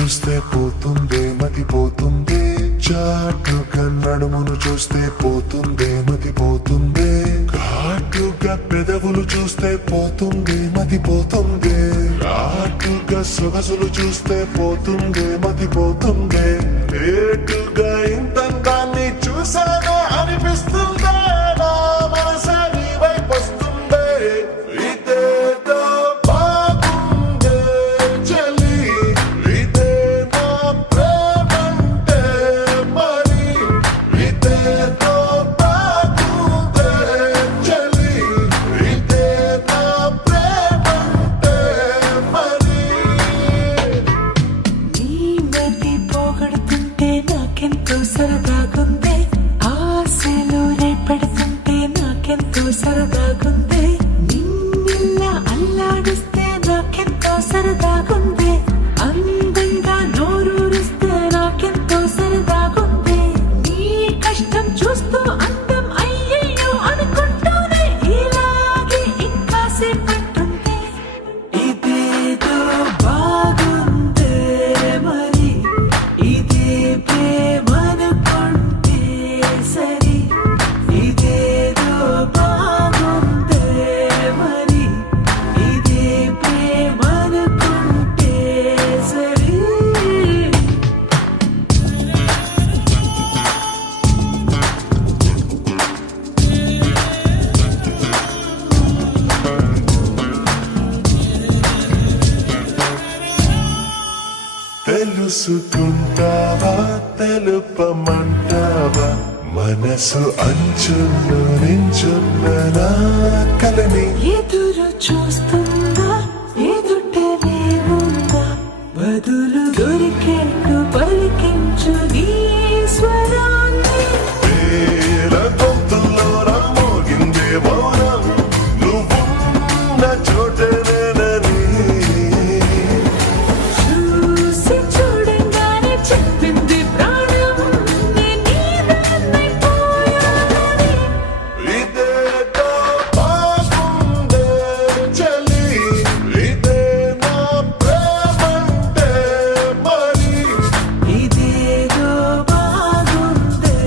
చూస్తే పోతుందే మతిపోతుందే, చాటుగా నడుమును చూస్తే పోతుందే మతిపోతుందే, ఘాటుగా పెదవులు చూస్తే పోతుందే మతిపోతుందే, ఘాటుగా సొగసులు చూస్తే పోతుందే మతిపోతుందే, లేటుగా ఇంతంతాన్ని చూసాను అనిపిస్తుందే, నా మనసే నీ వైపు వస్తుందే, ఇదేదో బాగుందే చలి, ఇదే నా ప్రేమంటే మరి, ఇదేదో బాగుందే చలి, ఇదే నా ప్రేమంటే మరి. నీ మతి పోగొడుతుంటే నాకెంతో సరదాగుంది, ఆశలు రేపెడుతుంటే నాకెంతో సరదాగుంది, నిన్నెల్లా అల్లాడిస్తే నాకెంతో సరదాగుంది, అందంగా నోరూరిస్తే నాకెంతో సరదాగుంది, నీ కష్టం చూస్తూ అందం అయ్యయ్యో అనుకుంటూనే ఇలాగే ఇంకా సేపట్టుంది, ఇదేదో బాగుందే మరి, ఇదే ప్రేమనుకుంటే సరి, ఇదేదో బాగుందే మరి, ఇదే ప్రేమనుకుంటే సరి. తెలుసుకుంటావా తెలుపమంటావా, మనసు అంచున్న నించున్న నా కలని, ఎదురు చూస్తుందా ఎదుటనే ఉందా, బదులు దొరికేట్టు పలికించు నీ స్వరాన్ని, వేల గొంతుల్లో నా మోగిందే మౌనం, నువ్వున్న చోటనేనని, చూసి చూడంగానే చెప్పింది ప్రాణం, నేను నీదాన్నైపోయానని, ఇదేదో బాగుందే చలి, ఇదే నా ప్రేమంటే మరి, ఇదేదో బాగుందే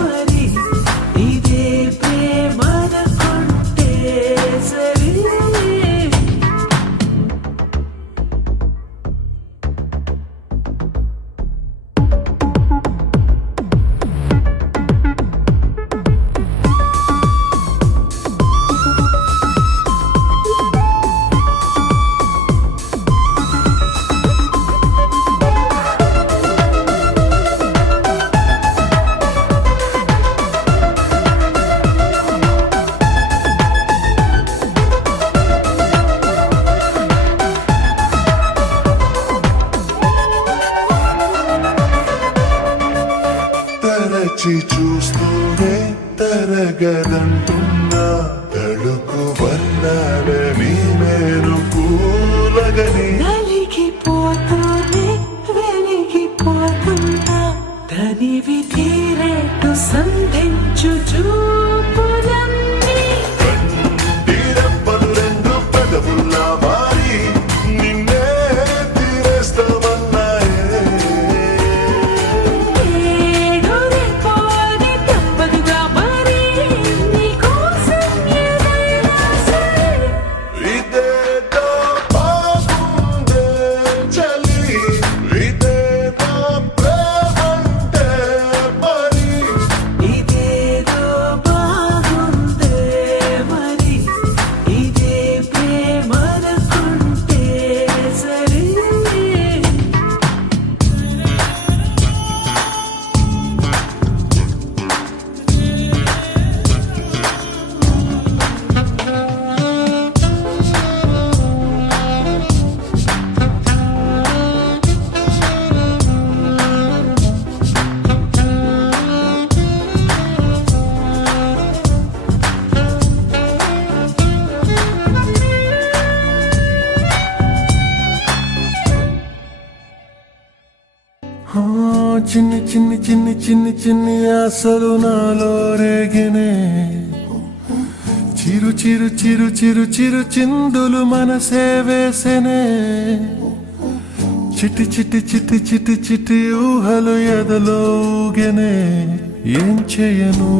మరి, ఇదే ప్రేమనుకుంటే సరి. తరచి చూస్తూనే తరగదంటున్నా, తడుకు వన్నాడని నేను పూలగని, నలిగిపోతూనే వెలిగిపోతున్నా, తనివి తీరేట్టు సంధించు చూపులన్నీ, కంటిరెప్పలు రెండు పెదవుల్లా మారి నిన్నే తీరేస్తామన్నాయే, ఏడు రేపోని తప్పదుగా మరి, నీకోసం ఏదైనా సరే, ఇదేదో బాగుందే చలి, ఇదే నా ప్రేమంటే మరి, ఇదేదో బాగుందే మరి, ఇదే ప్రేమనుకుంటే సరి. చిన్ని చిన్ని చిన్ని చిన్ని చిన్ని ఆశలు నాలో రేగినే, చిరు చిరు చిరు చిరు చిరు చిందులు మనసే వేసెనే, చిటి చిటి చిటి చిటి చిటి ఊహలు ఎదలో ఊగెనే ఏం చేయను